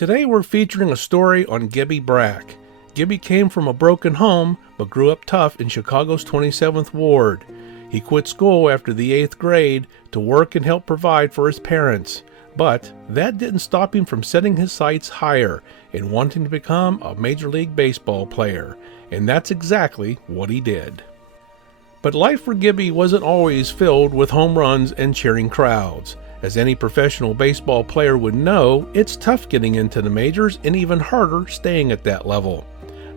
Today we're featuring a story on Gibby Brack. Gibby came from a broken home, but grew up tough in Chicago's 27th Ward. He quit school after the 8th grade to work and help provide for his parents. But that didn't stop him from setting his sights higher and wanting to become a Major League Baseball player. And that's exactly what he did. But life for Gibby wasn't always filled with home runs and cheering crowds. As any professional baseball player would know, it's tough getting into the majors and even harder staying at that level.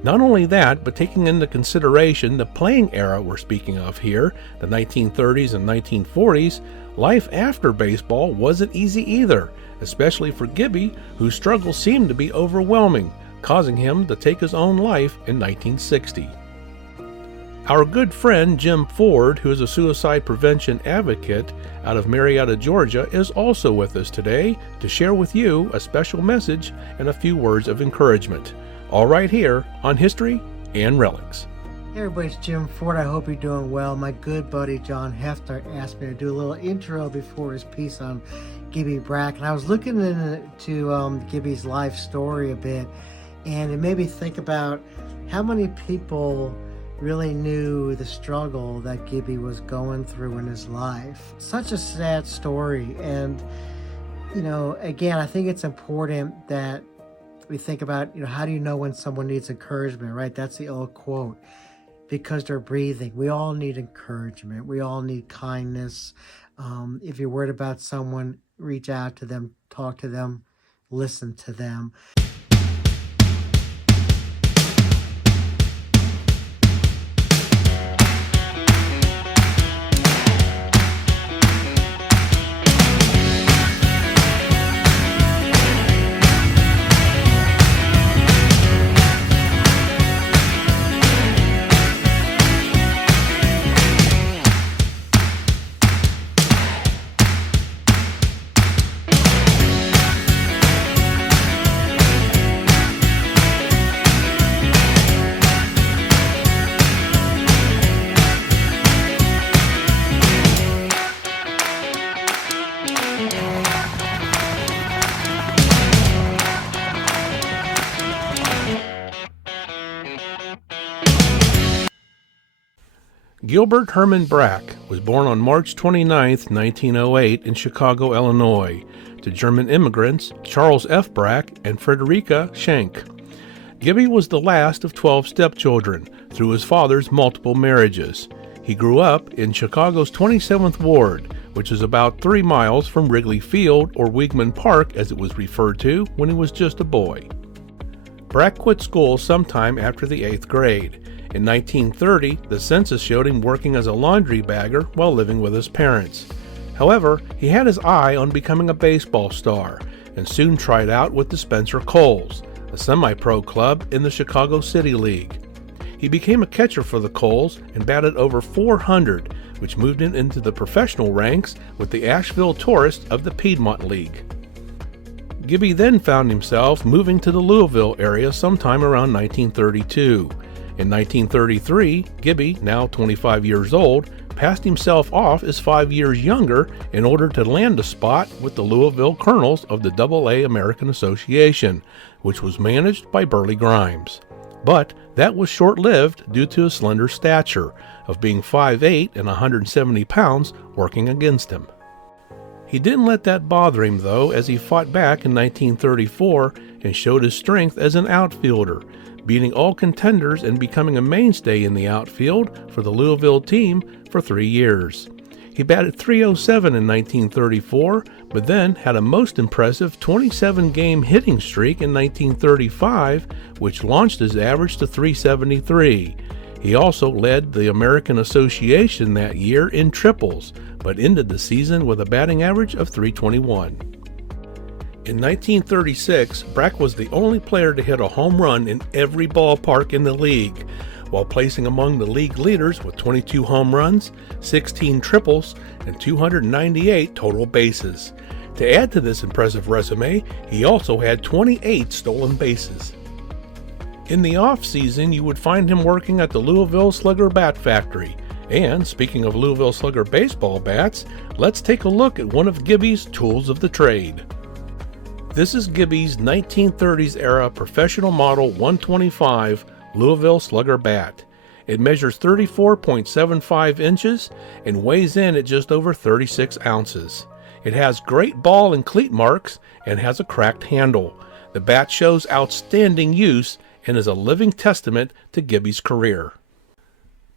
Not only that, but taking into consideration the playing era we're speaking of here, the 1930s and 1940s, life after baseball wasn't easy either, especially for Gibby, whose struggles seemed to be overwhelming, causing him to take his own life in 1960. Our good friend Jim Ford, who is a suicide prevention advocate out of Marietta, Georgia, is also with us today to share with you a special message and a few words of encouragement. All right here on History and Relics. Hey everybody, it's Jim Ford. I hope you're doing well. My good buddy John Hefter asked me to do a little intro before his piece on Gibby Brack. And I was looking into Gibby's life story a bit, and it made me think about how many people really knew the struggle that Gibby was going through in his life. Such a sad story. And, again, I think it's important that we think about, how do you know when someone needs encouragement, right? That's the old quote. Because they're breathing. We all need encouragement. We all need kindness. If you're worried about someone, reach out to them, talk to them, listen to them. Gilbert Herman Brack was born on March 29, 1908 in Chicago, Illinois, to German immigrants Charles F. Brack and Frederica Schenk. Gibby was the last of 12 stepchildren through his father's multiple marriages. He grew up in Chicago's 27th Ward, which is about 3 miles from Wrigley Field, or Weigman Park as it was referred to, when he was just a boy. Brack quit school sometime after the 8th grade. In 1930, the census showed him working as a laundry bagger while living with his parents. However, he had his eye on becoming a baseball star and soon tried out with the Spencer Coles, a semi-pro club in the Chicago City League. He became a catcher for the Coles and batted over .400, which moved him into the professional ranks with the Asheville Tourists of the Piedmont League. Gibby then found himself moving to the Louisville area sometime around 1932. In 1933, Gibby, now 25 years old, passed himself off as 5 years younger in order to land a spot with the Louisville Colonels of the AA American Association, which was managed by Burley Grimes. But that was short-lived due to his slender stature of being 5'8" and 170 pounds working against him. He didn't let that bother him, though, as he fought back in 1934 and showed his strength as an outfielder, beating all contenders and becoming a mainstay in the outfield for the Louisville team for 3 years. He batted .307 in 1934, but then had a most impressive 27-game hitting streak in 1935, which launched his average to .373. He also led the American Association that year in triples, but ended the season with a batting average of .321. In 1936, Brack was the only player to hit a home run in every ballpark in the league, while placing among the league leaders with 22 home runs, 16 triples, and 298 total bases. To add to this impressive resume, he also had 28 stolen bases. In the off-season, you would find him working at the Louisville Slugger Bat Factory. And speaking of Louisville Slugger baseball bats, let's take a look at one of Gibby's tools of the trade. This is Gibby's 1930s era professional model 125 Louisville Slugger bat. It measures 34.75 inches and weighs in at just over 36 ounces. It has great ball and cleat marks and has a cracked handle. The bat shows outstanding use and is a living testament to Gibby's career.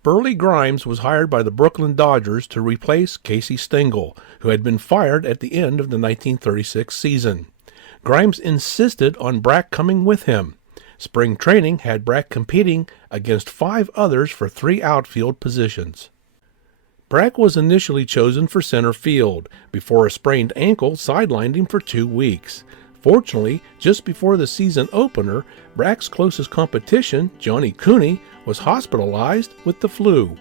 Burley Grimes was hired by the Brooklyn Dodgers to replace Casey Stengel, who had been fired at the end of the 1936 season. Grimes insisted on Brack coming with him. Spring training had Brack competing against 5 others for 3 outfield positions. Brack was initially chosen for center field before a sprained ankle sidelined him for 2 weeks. Fortunately, just before the season opener, Brack's closest competition, Johnny Cooney, was hospitalized with the flu.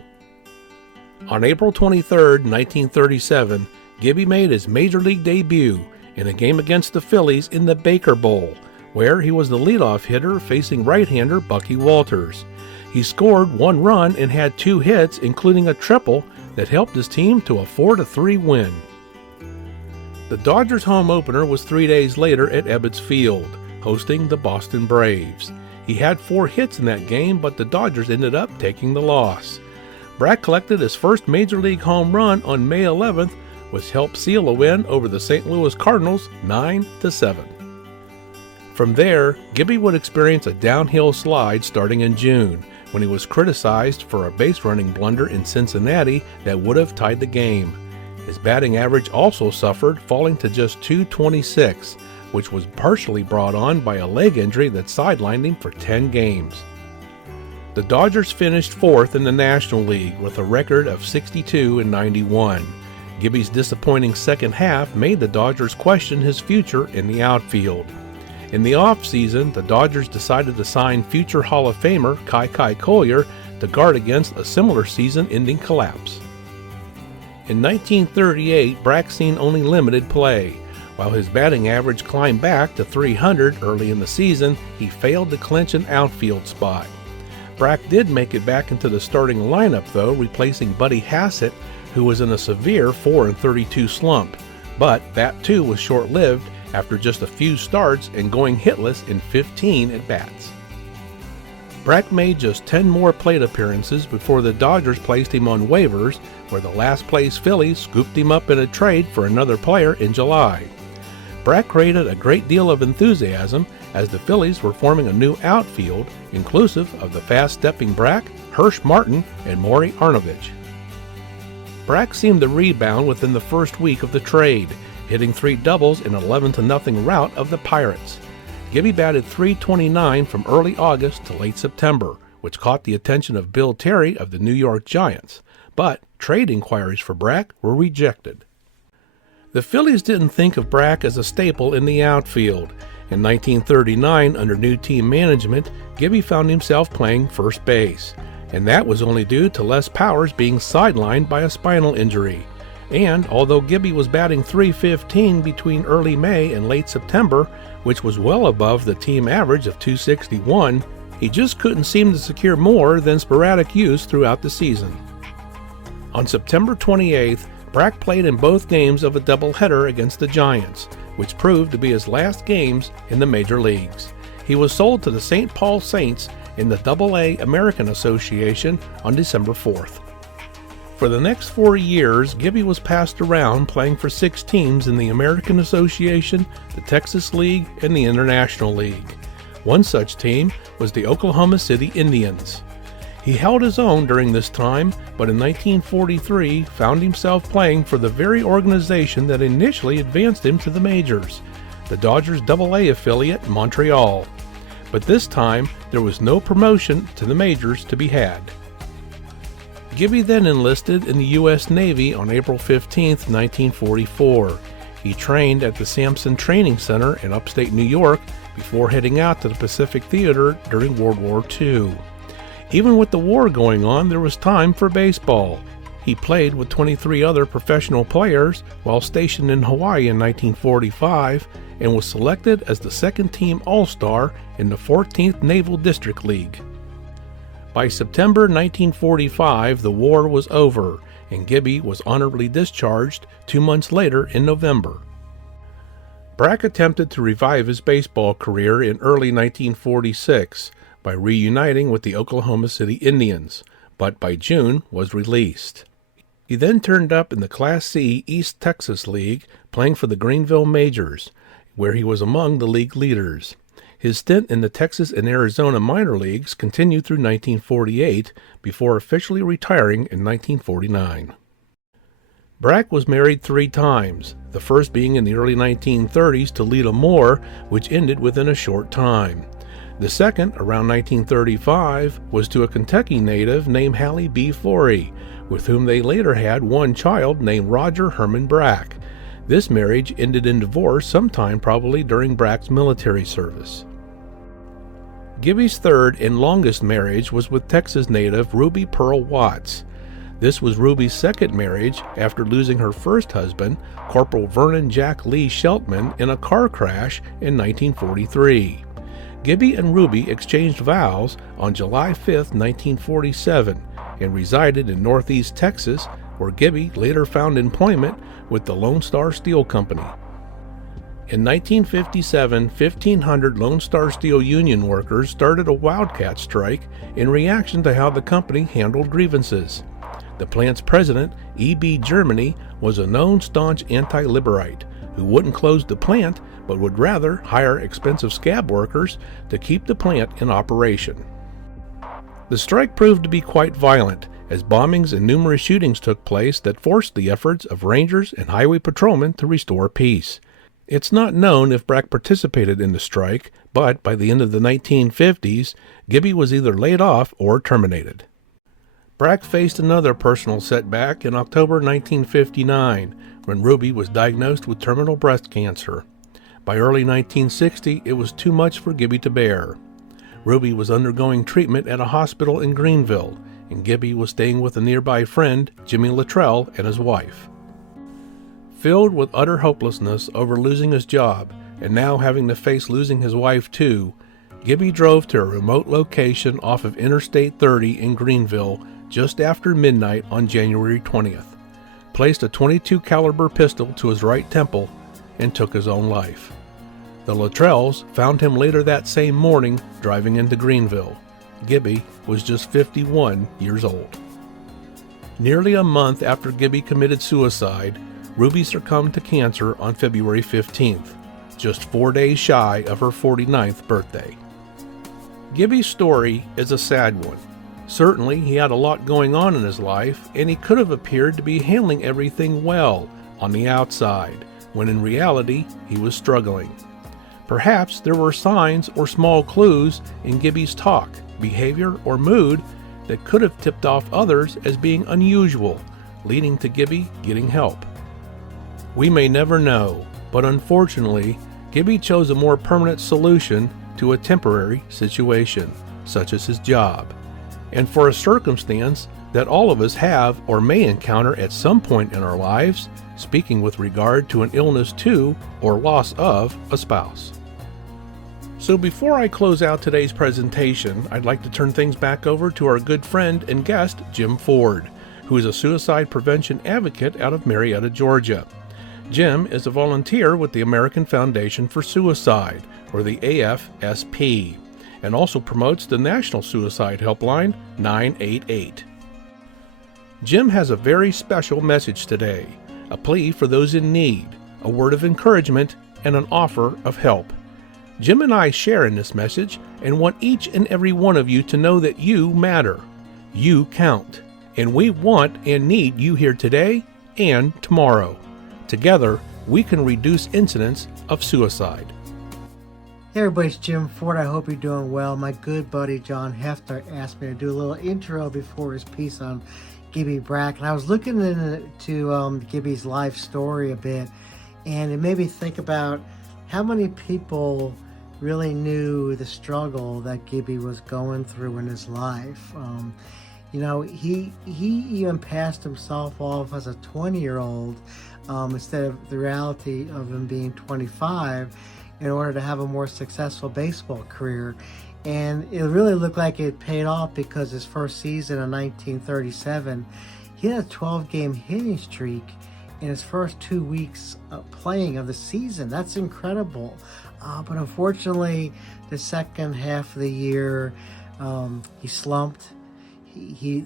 On April 23, 1937, Gibby made his major league debut in a game against the Phillies in the Baker Bowl, where he was the leadoff hitter facing right-hander Bucky Walters. He scored 1 run and had 2 hits, including a triple that helped his team to a 4-3 win. The Dodgers' home opener was 3 days later at Ebbets Field, hosting the Boston Braves. He had 4 hits in that game, but the Dodgers ended up taking the loss. Brack collected his first Major League home run on May 11th, which helped seal a win over the St. Louis Cardinals 9-7. From there, Gibby would experience a downhill slide starting in June, when he was criticized for a base-running blunder in Cincinnati that would have tied the game. His batting average also suffered, falling to just .226, which was partially brought on by a leg injury that sidelined him for 10 games. The Dodgers finished 4th in the National League with a record of 62-91. Gibby's disappointing second half made the Dodgers question his future in the outfield. In the offseason, the Dodgers decided to sign future Hall of Famer Kai Collier to guard against a similar season-ending collapse. In 1938, Brack seen only limited play. While his batting average climbed back to .300 early in the season, he failed to clinch an outfield spot. Brack did make it back into the starting lineup, though, replacing Buddy Hassett, who was in a severe 4-32 slump. But that too was short-lived after just a few starts and going hitless in 15 at-bats. Brack made just 10 more plate appearances before the Dodgers placed him on waivers, where the last-place Phillies scooped him up in a trade for another player in July. Brack created a great deal of enthusiasm as the Phillies were forming a new outfield, inclusive of the fast-stepping Brack, Hirsch Martin, and Maury Arnovich. Brack seemed to rebound within the first week of the trade, hitting 3 doubles in an 11-0 rout of the Pirates. Gibby batted .329 from early August to late September, which caught the attention of Bill Terry of the New York Giants, but trade inquiries for Brack were rejected. The Phillies didn't think of Brack as a staple in the outfield. In 1939, under new team management, Gibby found himself playing first base, and that was only due to Les Powers being sidelined by a spinal injury. And although Gibby was batting .315 between early May and late September, which was well above the team average of .261, he just couldn't seem to secure more than sporadic use throughout the season. On September 28th, Brack played in both games of a doubleheader against the Giants, which proved to be his last games in the major leagues. He was sold to the St. Paul Saints in the AA American Association on December 4th. For the next 4 years, Gibby was passed around playing for 6 teams in the American Association, the Texas League, and the International League. One such team was the Oklahoma City Indians. He held his own during this time, but in 1943 found himself playing for the very organization that initially advanced him to the majors, the Dodgers AA affiliate Montreal. But this time, there was no promotion to the majors to be had. Gibby then enlisted in the U.S. Navy on April 15, 1944. He trained at the Sampson Training Center in upstate New York before heading out to the Pacific Theater during World War II. Even with the war going on, there was time for baseball. He played with 23 other professional players while stationed in Hawaii in 1945 and was selected as the second-team All-Star in the 14th Naval District League. By September 1945, the war was over, and Gibby was honorably discharged 2 months later in November. Brack attempted to revive his baseball career in early 1946 by reuniting with the Oklahoma City Indians, but by June was released. He then turned up in the Class C East Texas League, playing for the Greenville Majors, where he was among the league leaders. His stint in the Texas and Arizona minor leagues continued through 1948 before officially retiring in 1949. Brack was married 3 times, the first being in the early 1930s to Lita Moore, which ended within a short time. The second, around 1935, was to a Kentucky native named Hallie B. Forey, with whom they later had one child named Roger Herman Brack. This marriage ended in divorce sometime probably during Brack's military service. Gibby's third and longest marriage was with Texas native Ruby Pearl Watts. This was Ruby's second marriage after losing her first husband, Corporal Vernon Jack Lee Sheltman, in a car crash in 1943. Gibby and Ruby exchanged vows on July 5, 1947, and resided in northeast Texas, where Gibby later found employment with the Lone Star Steel Company. In 1957, 1,500 Lone Star Steel union workers started a wildcat strike in reaction to how the company handled grievances. The plant's president, E.B. Germany, was a known staunch anti-Liberite who wouldn't close the plant but would rather hire expensive scab workers to keep the plant in operation. The strike proved to be quite violent, as bombings and numerous shootings took place that forced the efforts of rangers and highway patrolmen to restore peace. It's not known if Brack participated in the strike, but by the end of the 1950s, Gibby was either laid off or terminated. Brack faced another personal setback in October 1959, when Ruby was diagnosed with terminal breast cancer. By early 1960, it was too much for Gibby to bear. Ruby was undergoing treatment at a hospital in Greenville, and Gibby was staying with a nearby friend, Jimmy Luttrell, and his wife. Filled with utter hopelessness over losing his job, and now having to face losing his wife too, Gibby drove to a remote location off of Interstate 30 in Greenville just after midnight on January 20th, placed a .22 caliber pistol to his right temple, and took his own life. The Luttrells found him later that same morning driving into Greenville. Gibby was just 51 years old. Nearly a month after Gibby committed suicide, Ruby succumbed to cancer on February 15th, just 4 days shy of her 49th birthday. Gibby's story is a sad one. Certainly, he had a lot going on in his life, and he could have appeared to be handling everything well on the outside, when in reality, he was struggling. Perhaps there were signs or small clues in Gibby's talk, behavior, or mood that could have tipped off others as being unusual, leading to Gibby getting help. We may never know, but unfortunately, Gibby chose a more permanent solution to a temporary situation, such as his job, and for a circumstance that all of us have or may encounter at some point in our lives, speaking with regard to an illness to or loss of a spouse. So before I close out today's presentation, I'd like to turn things back over to our good friend and guest, Jim Ford, who is a suicide prevention advocate out of Marietta, Georgia. Jim is a volunteer with the American Foundation for Suicide, or the AFSP, and also promotes the National Suicide Helpline 988. Jim has a very special message today, a plea for those in need, a word of encouragement, and an offer of help. Jim and I share in this message and want each and every one of you to know that you matter. You count. And we want and need you here today and tomorrow. Together, we can reduce incidents of suicide. Hey everybody, it's Jim Ford. I hope you're doing well. My good buddy John Hefter asked me to do a little intro before his piece on Gibby Brack. And I was looking into Gibby's life story a bit, and it made me think about how many people really knew the struggle that Gibby was going through in his life. He even passed himself off as a 20-year-old instead of the reality of him being 25 in order to have a more successful baseball career. And it really looked like it paid off, because his first season in 1937, he had a 12-game hitting streak, in his first 2 weeks playing of the season. That's incredible. But unfortunately, the second half of the year, he slumped. He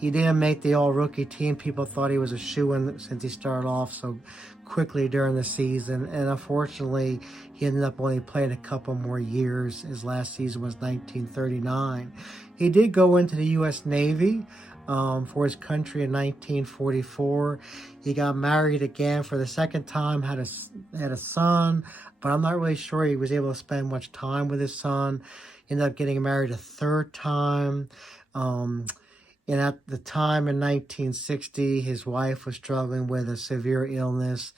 didn't make the all-rookie team. People thought he was a shoo-in since he started off so quickly during the season. And unfortunately, he ended up only playing a couple more years. His last season was 1939. He did go into the U.S. Navy for his country in 1944. He got married again for the second time, had a son, but I'm not really sure he was able to spend much time with his son. Ended up getting married a third time. And at the time in 1960, his wife was struggling with a severe illness.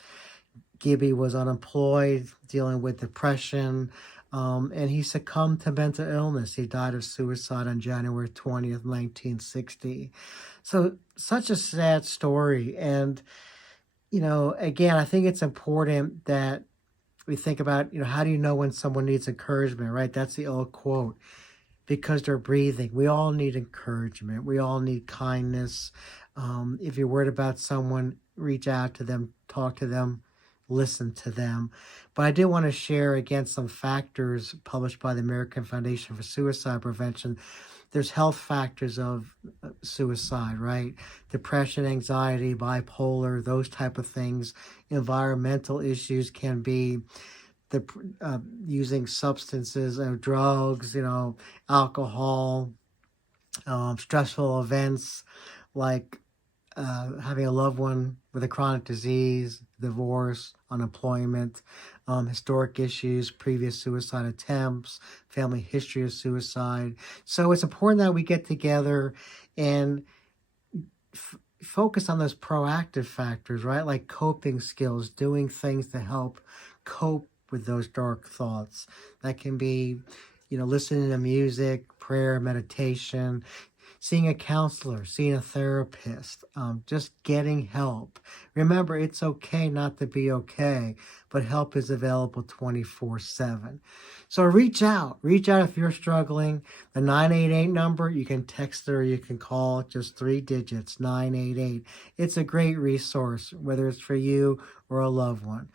Gibby was unemployed, dealing with depression, and he succumbed to mental illness. He died of suicide on January 20th, 1960. So such a sad story. And, again, I think it's important that we think about, how do you know when someone needs encouragement, right? That's the old quote. Because they're breathing. We all need encouragement. We all need kindness. If you're worried about someone, reach out to them, talk to them, listen to them. But I did want to share, again, some factors published by the American Foundation for Suicide Prevention. There's health factors of suicide, right? Depression, anxiety, bipolar, those type of things. Environmental issues can be using substances, drugs, alcohol, stressful events like having a loved one with a chronic disease, divorce, unemployment, historic issues, previous suicide attempts, family history of suicide. So it's important that we get together and focus on those proactive factors, right? Like coping skills, doing things to help cope with those dark thoughts. That can be, listening to music, prayer, meditation, seeing a counselor, seeing a therapist, just getting help. Remember, it's okay not to be okay, but help is available 24/7. So reach out if you're struggling. The 988 number, you can text it or you can call, just 3 digits, 988. It's a great resource, whether it's for you or a loved one.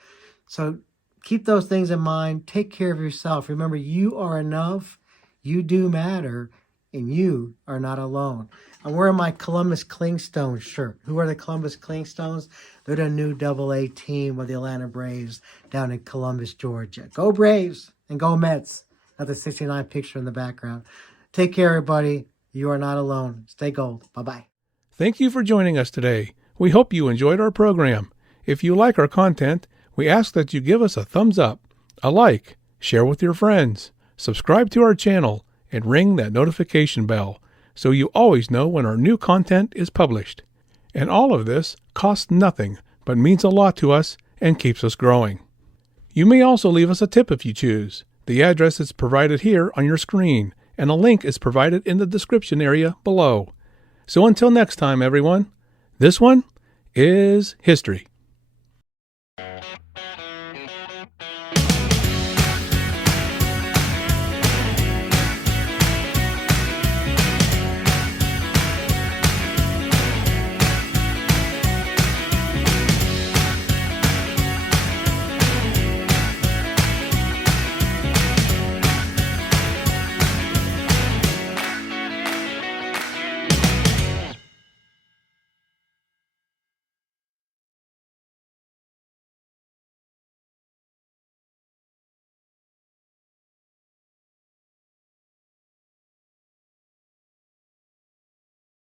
So keep those things in mind. Take care of yourself. Remember, you are enough. You do matter. And you are not alone. I'm wearing my Columbus Clingstones shirt. Who are the Columbus Clingstones? They're the new AA team of the Atlanta Braves down in Columbus, Georgia. Go Braves and go Mets. Got the 69 picture in the background. Take care, everybody. You are not alone. Stay gold. Bye-bye. Thank you for joining us today. We hope you enjoyed our program. If you like our content, we ask that you give us a thumbs up, a like, share with your friends, subscribe to our channel, and ring that notification bell so you always know when our new content is published. And all of this costs nothing, but means a lot to us and keeps us growing. You may also leave us a tip if you choose. The address is provided here on your screen, and a link is provided in the description area below. So until next time, everyone, this one is history.